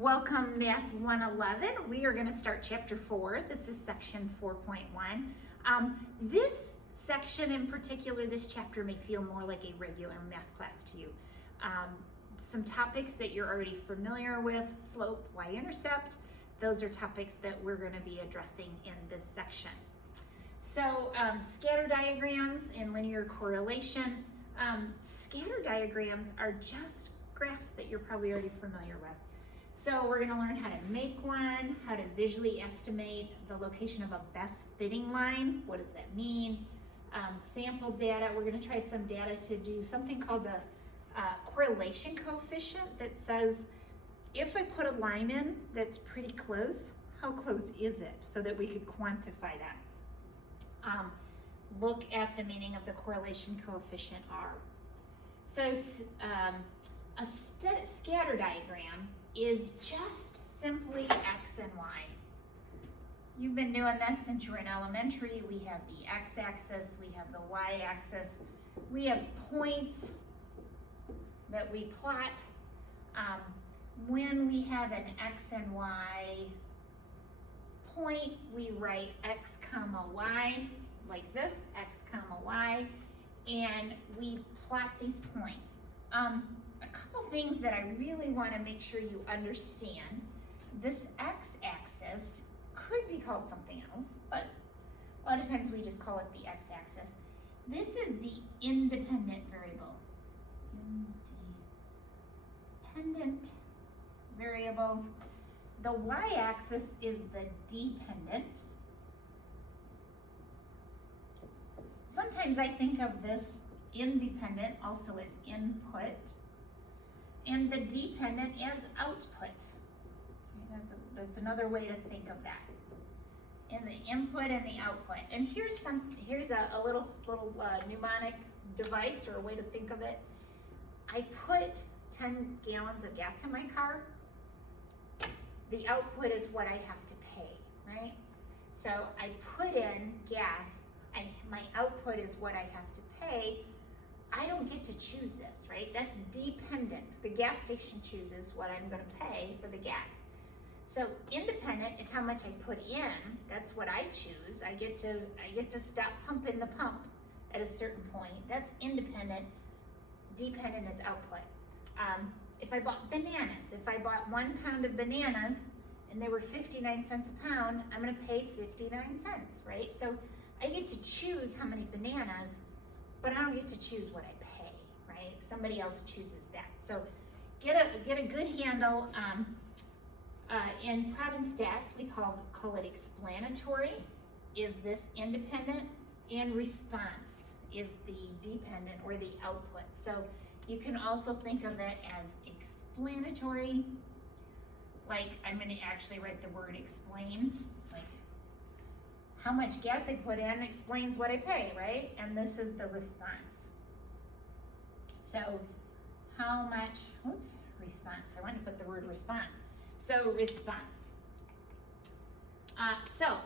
Welcome Math 111. We are going to start chapter 4. This is section 4.1. This section in particular, this chapter may feel more like a regular math class to you. Some topics that you're already familiar with, slope, y-intercept, those are topics that we're going to be addressing in this section. So scatter diagrams and linear correlation. Scatter diagrams are just graphs that you're probably already familiar with. So we're going to learn how to make one, how to visually estimate the location of a best fitting line. What does that mean? Sample data. We're going to try some data to do something called the correlation coefficient that says if I put a line in that's pretty close, how close is it? So that we could quantify that. Look at the meaning of the correlation coefficient R. So a scatter diagram is just simply X and Y. You've been doing this since you were in elementary. We have the X-axis, we have the Y-axis. We have points that we plot. When we have an X and Y point, we write X comma Y like this, X comma Y, and we plot these points. A couple things that I really want to make sure you understand. This x-axis could be called something else, but a lot of times we just call it the x-axis. This is the independent variable. Independent variable. The y-axis is the dependent. Sometimes I think of this independent also as input, and the dependent as output. Okay, that's another way to think of that. In the input and the output. And here's a little mnemonic device or a way to think of it. I put 10 gallons of gas in my car. The output is what I have to pay, right? So I put in gas. My output is what I have to pay. I don't get to choose this, right? That's dependent. The gas station chooses what I'm going to pay for the gas. So independent is how much I put in. That's what I choose. I get to stop pumping the pump at a certain point. That's independent. Dependent is output. If I bought bananas, if I bought 1 pound of bananas and they were 59 cents a pound, I'm going to pay 59 cents, right? So I get to choose how many bananas, but I don't get to choose what I pay, right? Somebody else chooses that. So get a good handle. In Prob and Stats, we call it explanatory, is this independent, and response is the dependent or the output. So you can also think of it as explanatory, like I'm going to actually write the word explains, like how much gas I put in explains what I pay, right? And this is the response. So how much, response. I want to put the word respond. So response. So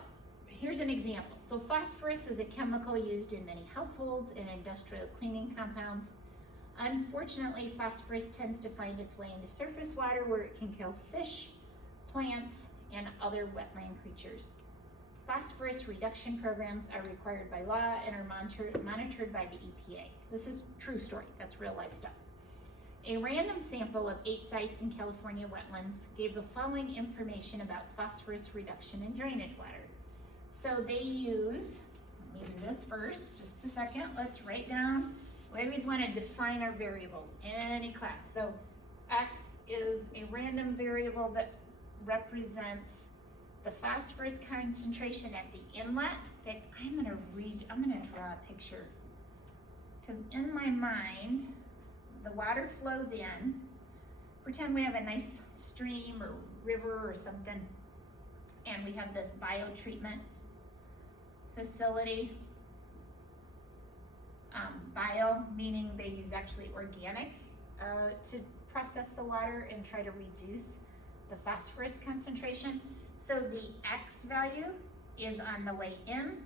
here's an example. So phosphorus is a chemical used in many households and industrial cleaning compounds. Unfortunately, phosphorus tends to find its way into surface water where it can kill fish, plants, and other wetland creatures. Phosphorus reduction programs are required by law and are monitored by the EPA. This is true story. That's real life stuff. A random sample of 8 sites in California wetlands gave the following information about phosphorus reduction in drainage water. So they use, let me do this first, just a second. Let's write down. We always want to define our variables in any class. So X is a random variable that represents the phosphorus concentration at the inlet. In fact, I'm going to draw a picture. Because in my mind, the water flows in. Pretend we have a nice stream or river or something, and we have this biotreatment facility. Bio meaning they use actually organic to process the water and try to reduce the phosphorus concentration. So the X value is on the way in,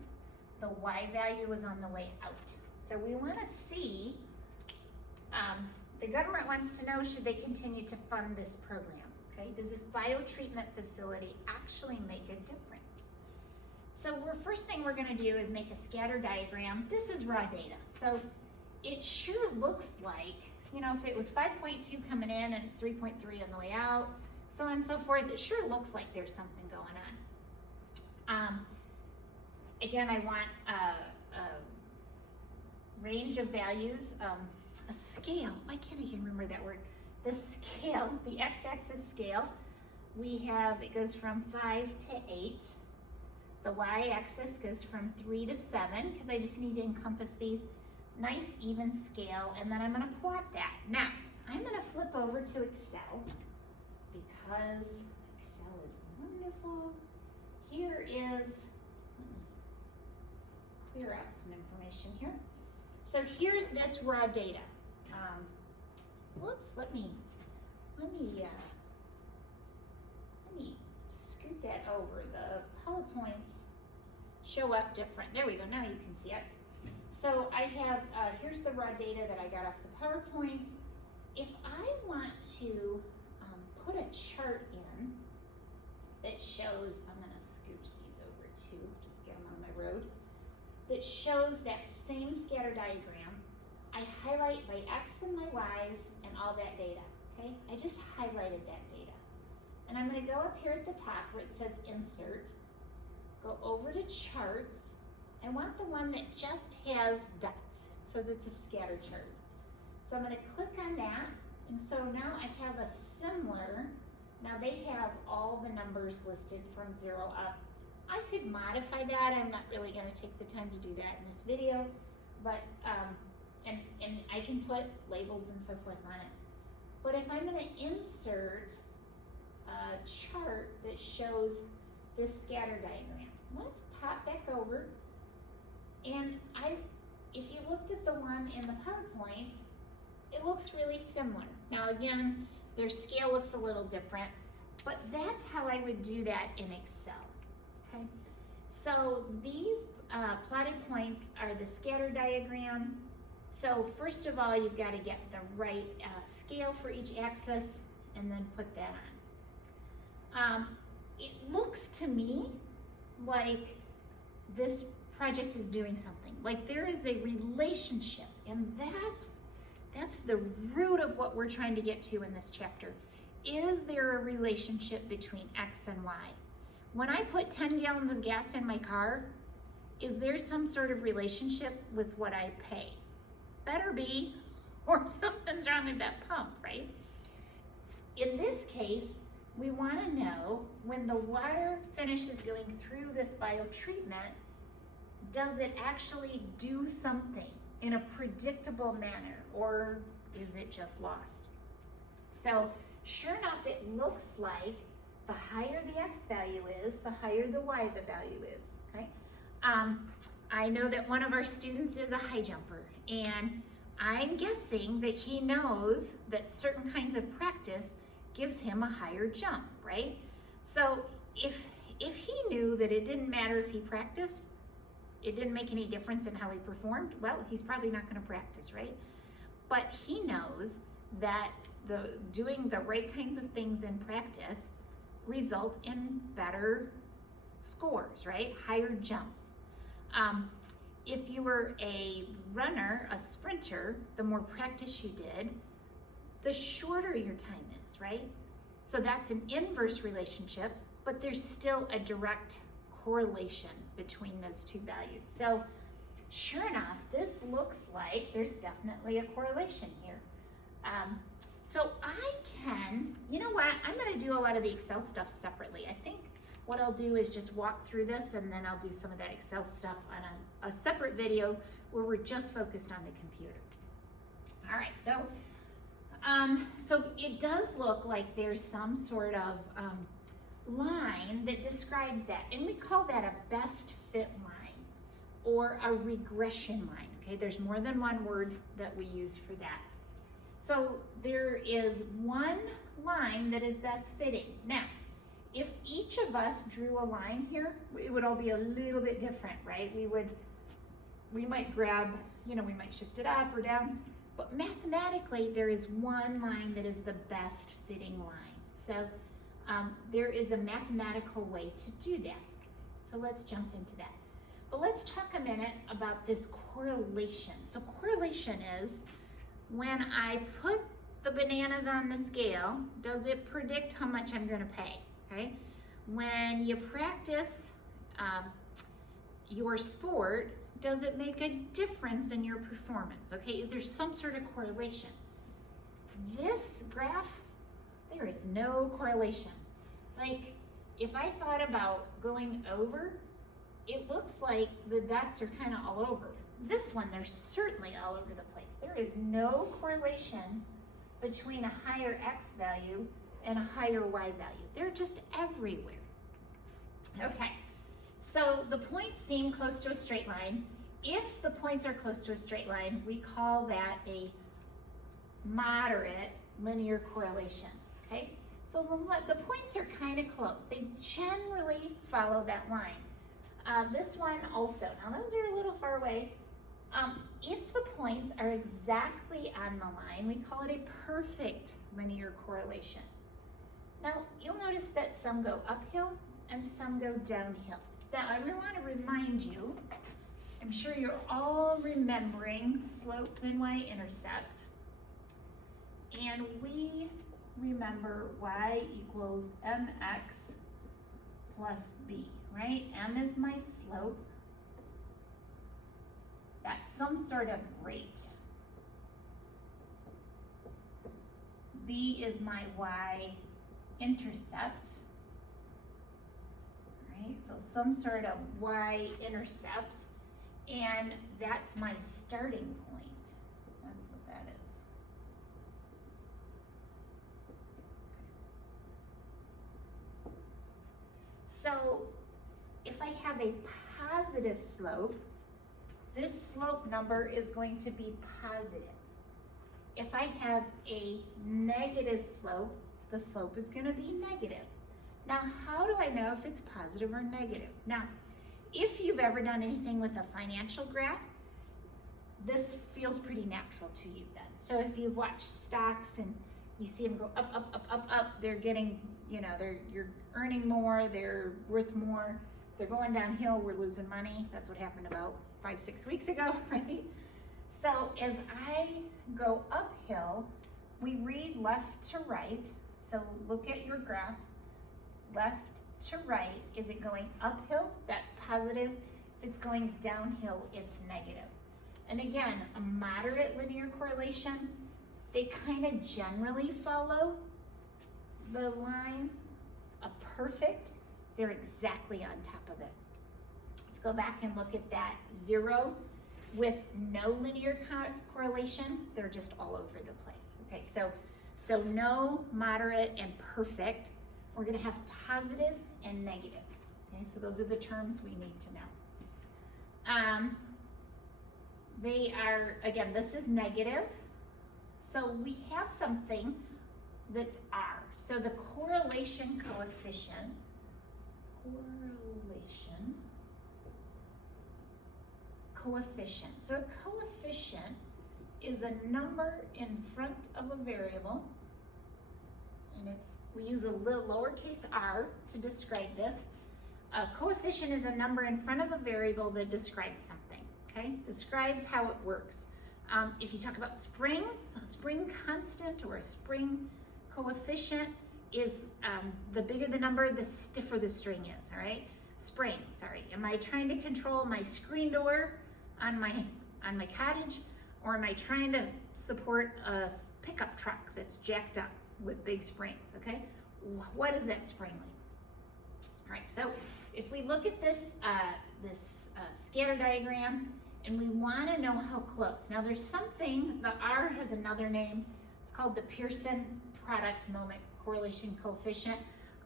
the Y value is on the way out. So we want to see, the government wants to know, should they continue to fund this program? Okay, does this biotreatment facility actually make a difference? So first thing we're gonna do is make a scatter diagram. This is raw data. So it sure looks like, you know, if it was 5.2 coming in and it's 3.3 on the way out, so on and so forth, it sure looks like there's something going on. Again, I want a range of values, a scale. Why can't I even remember that word? The scale, the x-axis scale, we have, it goes from 5 to 8. The y-axis goes from 3 to 7, because I just need to encompass these. Nice even scale, and then I'm going to plot that. Now, I'm going to flip over to Excel, because Excel is wonderful. Here is, let me clear out some information here. So here's this raw data. Whoops, let me scoot that over. The PowerPoints show up different. There we go, now you can see it. So I have, here's the raw data that I got off the PowerPoints. If I want to put a chart in that shows, I'm gonna scooch these over too, just get them on my road, that shows that same scatter diagram. I highlight my X and my Y's and all that data, okay? I just highlighted that data. And I'm gonna go up here at the top where it says Insert, go over to Charts. I want the one that just has dots. It says it's a scatter chart. So I'm gonna click on that, and so now I have a similar, now they have all the numbers listed from 0 up. I could modify that. I'm not really gonna take the time to do that in this video, but, and I can put labels and so forth on it. But if I'm gonna insert a chart that shows this scatter diagram, let's pop back over. And if you looked at the one in the PowerPoints, it looks really similar. Now again, their scale looks a little different, but that's how I would do that in Excel, okay? So these plotted points are the scatter diagram. So first of all, you've got to get the right scale for each axis and then put that on. It looks to me like this project is doing something. Like there is a relationship, and that's the root of what we're trying to get to in this chapter. Is there a relationship between X and Y? When I put 10 gallons of gas in my car, is there some sort of relationship with what I pay? Better be, or something's wrong with that pump, right? In this case, we want to know when the water finishes going through this biotreatment, does it actually do something in a predictable manner, or is it just lost? So sure enough, it looks like the higher the X value is, the higher the Y the value is, okay? I know that one of our students is a high jumper, and I'm guessing that he knows that certain kinds of practice gives him a higher jump, right? So if he knew that it didn't matter if he practiced, it didn't make any difference in how he performed, well, he's probably not going to practice, right? But he knows that doing the right kinds of things in practice result in better scores, right? Higher jumps. If you were a runner, a sprinter, the more practice you did, the shorter your time is, right? So that's an inverse relationship, but there's still a direct correlation between those two values. So sure enough, this looks like there's definitely a correlation here. So I can, you know what, I'm gonna do a lot of the Excel stuff separately. I think what I'll do is just walk through this, and then I'll do some of that Excel stuff on a separate video where we're just focused on the computer. All right, so it does look like there's some sort of line that describes that, and we call that a best fit line or a regression line, okay? There's more than one word that we use for that. So there is one line that is best fitting. Now, if each of us drew a line here, it would all be a little bit different, right? We might grab, you know, we might shift it up or down, but mathematically there is one line that is the best fitting line. So there is a mathematical way to do that. So let's jump into that. But let's talk a minute about this correlation. So correlation is when I put the bananas on the scale, does it predict how much I'm going to pay? Okay. When you practice your sport, does it make a difference in your performance? Okay, is there some sort of correlation? This graph, there is no correlation. Like, if I thought about going over, it looks like the dots are kind of all over. This one, they're certainly all over the place. There is no correlation between a higher X value and a higher Y value. They're just everywhere. Okay, so the points seem close to a straight line. If the points are close to a straight line, we call that a moderate linear correlation, okay? So the points are kind of close. They generally follow that line. This one also, now those are a little far away. If the points are exactly on the line, we call it a perfect linear correlation. Now, you'll notice that some go uphill and some go downhill. Now, I want to remind you, I'm sure you're all remembering slope and y-intercept. And we remember y equals mx plus b, right? M is my slope. That's some sort of rate. B is my y-intercept. Right? So some sort of y-intercept, and that's my starting point. That's what that is. So if I have a positive slope, this slope number is going to be positive. If I have a negative slope, the slope is going to be negative. Now, how do I know if it's positive or negative? Now, if you've ever done anything with a financial graph, this feels pretty natural to you then. So if you've watched stocks and you see them go up, up, up, up, up, they're getting, you're earning more, they're worth more. They're going downhill, we're losing money. That's what happened about 5-6 weeks ago, right? So as I go uphill, we read left to right. So look at your graph. Left to right, is it going uphill? That's positive. If it's going downhill, it's negative. And again, a moderate linear correlation, they kind of generally follow the line. A perfect, they're exactly on top of it. Let's go back and look at that 0 with no linear correlation. They're just all over the place. Okay, so no, moderate, and perfect. We're going to have positive and negative. Okay, so those are the terms we need to know. They are, again, this is negative. So we have something that's R. So the correlation coefficient, So a coefficient is a number in front of a variable, and we use a little lowercase r to describe this. A coefficient is a number in front of a variable that describes something, okay? Describes how it works. If you talk about springs, a spring constant or a spring coefficient is the bigger the number, the stiffer the string is, all right? Spring, sorry. Am I trying to control my screen door on my cottage, or am I trying to support a pickup truck that's jacked up with big springs, okay? What is that spring like? All right, so if we look at this, scatter diagram, and we want to know how close. Now there's something, the R has another name. It's called the Pearson product moment correlation coefficient.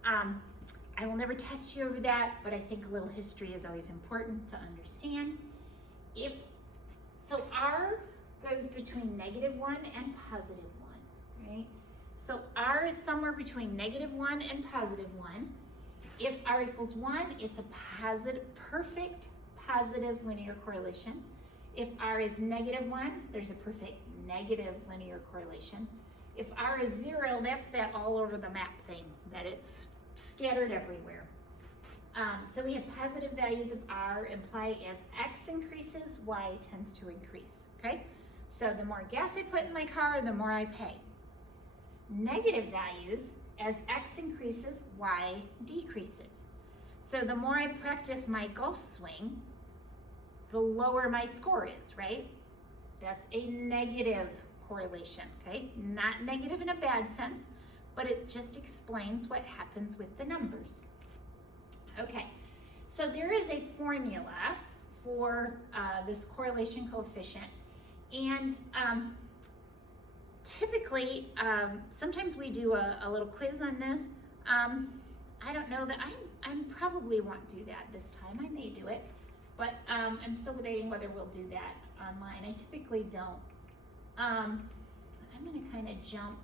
I will never test you over that, but I think a little history is always important to understand. So R goes between -1 and +1, right? So R is somewhere between -1 and +1. If R equals 1, it's a perfect positive linear correlation. If R is -1, there's a perfect negative linear correlation. If R is 0, that's that all over the map thing, that it's scattered everywhere. So we have positive values of R imply as X increases, Y tends to increase, okay? So the more gas I put in my car, the more I pay. Negative values, as X increases, Y decreases. So the more I practice my golf swing, the lower my score is, right? That's a negative correlation, okay? Not negative in a bad sense, but it just explains what happens with the numbers. Okay, so there is a formula for this correlation coefficient, and typically, sometimes we do a little quiz on this. I don't know that I probably won't do that this time. I may do it, but I'm still debating whether we'll do that online. I typically don't. I'm going to kind of jump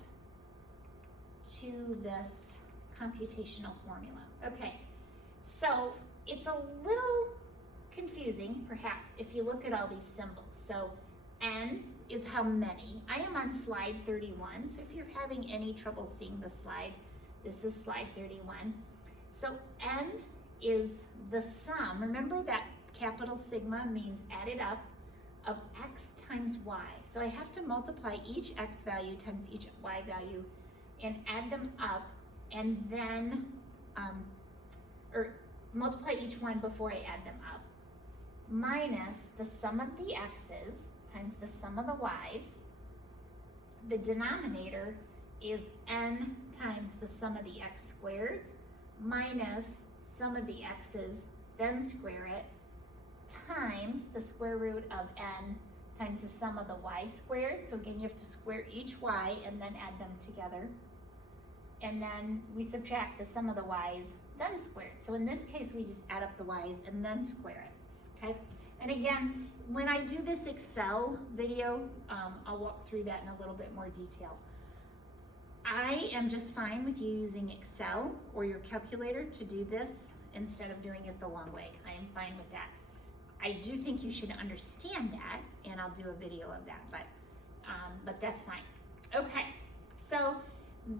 to this computational formula. Okay, so it's a little confusing, perhaps, if you look at all these symbols. So N is how many. I am on slide 31, so if you're having any trouble seeing the slide, this is slide 31. So N is the sum. Remember that capital sigma means added up of X times Y. So I have to multiply each X value times each Y value and add them up, and then, or multiply each one before I add them up, minus the sum of the X's times the sum of the Y's. The denominator is N times the sum of the X squareds minus sum of the X's, then square it, times the square root of N times the sum of the Y squared. So again, you have to square each Y and then add them together. And then we subtract the sum of the Y's, then square it. So in this case, we just add up the Y's and then square it, okay? And again, when I do this Excel video, I'll walk through that in a little bit more detail. I am just fine with you using Excel or your calculator to do this instead of doing it the long way. I am fine with that. I do think you should understand that, and I'll do a video of that, but that's fine. Okay, so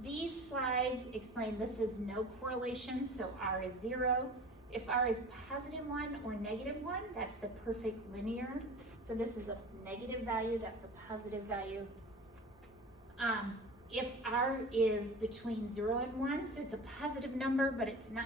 these slides explain this is no correlation, so R is 0. If R is positive 1 or negative 1, that's the perfect linear. So this is a negative value, that's a positive value. If R is between 0 and 1, so it's a positive number, but it's not